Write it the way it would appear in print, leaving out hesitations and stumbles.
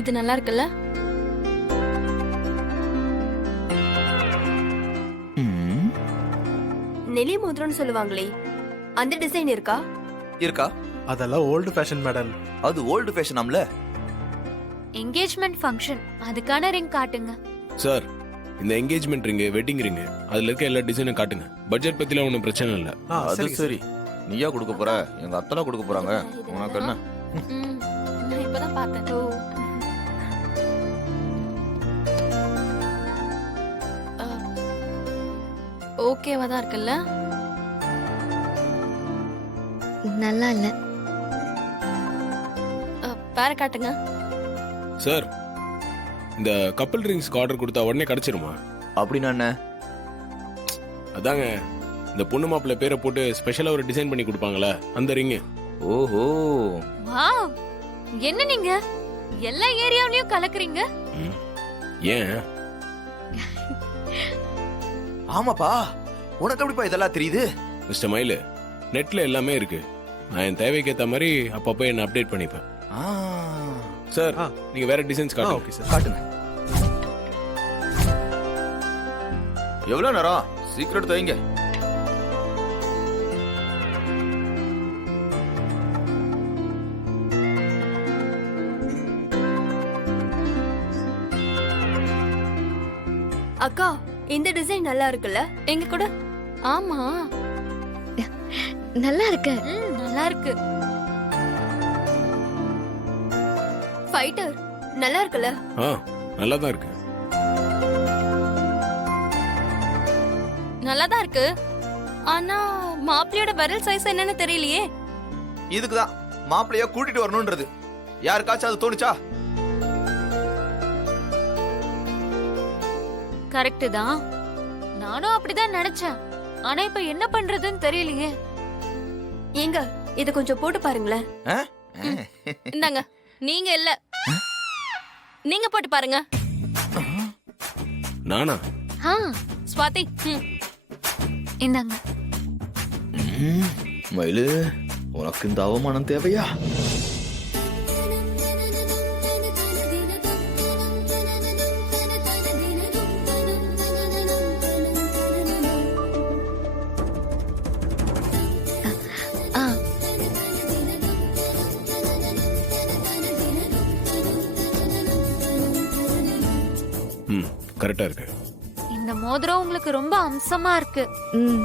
இது நல்லா இருக்குல்ல? நெலி மோதிரம்னு சொல்லுவாங்களே, அந்த டிசைன் இருக்கா? இருக்கா? அதெல்லாம் ஓல்டு ஃபேஷன் மேடம். அது ஓல்டு ஃபேஷன் ஆம்ல. என்கேஜ்மெண்ட் ஃபங்க்ஷன், அதுக்கான ரிங் காட்டுங்க. சார், இந்த என்கேஜ்மெண்ட் ரிங், வெட்டிங் ரிங், அதுல இருக்க எல்லா டிசைனும் காட்டுங்க. பட்ஜெட் பத்திலாம் ஒன்றும் பிரச்சனை இல்லை. அது சரி. நீயா கொடுக்க போற? எங்க அத்தனை கொடுக்க போறாங்க. உனக்கு என்ன? நான் இப்பதான் பார்த்தேன். ஓ, ஓகேவா தான் இருக்குல்ல? நல்லா இல்ல. வேற காட்டுங்க. சார், இந்த கப்பல் ரிங்ஸ்க்கு ஆர்டர் கொடுத்தா உடனே கிடைச்சிருமா? அப்படின்னா என்ன? அதாங்க, இந்த பொண்ணு மாப்பிள்ளை பேரை போட்டு ஸ்பெஷலா ஒரு டிசைன் பண்ணி கொடுப்பாங்களே, அந்த ரிங்கு. ஓஹோ, வாவ், என்ன நீங்க எல்லா ஏரியாவிலயும் கலக்குறீங்க? ஏன்? ஆமாப்பா. உனக்கு எப்படிப்பா இதெல்லாம் தெரியுது? மிஸ்டர் மயிலு, நெட்ல எல்லாமே இருக்கு. நான் என் தேவைக்கு ஏத்த மாதிரி அப்பப்போ என்ன அப்டேட் பண்ணிப்பேன். ஆ, சார், நீங்க வேற டிசைன்ஸ் காட்டுங்க. Okay sir. காட்டுங்க. எவ்வளவு நேரம்? சீக்கிரம் வைங்க. அக்கா, இந்த டிசைன் நல்லா இருக்குல்ல? எங்க கூட? ஆமா, நல்லா இருக்கு. நல்லா இருக்கு. ஃபைட்டர் நல்லா இருக்குல்ல? நல்லா தான் இருக்கு. நல்லா தான் இருக்கு. ஆனா மாப்பிள்ளையோட விரல் சைஸ் என்னன்னு தெரியலையே. இதுக்குதான் மாப்பிள்ளைய கூட்டிட்டு வரணும்ன்றது. யாருக்காச்சும் அது தோணுச்சா? கரெக்ட் தான். நானும் அப்படிதான் நினைச்சேன். ஆனா இப்ப என்ன பண்றதுன்னு தெரியலையே. ஏங்க, இத கொஞ்சம் போட்டு பாருங்களேன். இந்தாங்க. நீங்க இல்ல, நீங்க போட்டு பாருங்க. நானா? ஆ, ஸ்வாதி, இந்தாங்க. மயிலு, உனக்கு இந்த அவமானம் தேவையா? ஆ, கரெக்டா இருக்கு. இந்த மோதிரம் உங்களுக்கு ரொம்ப அம்சமா இருக்கு. ம்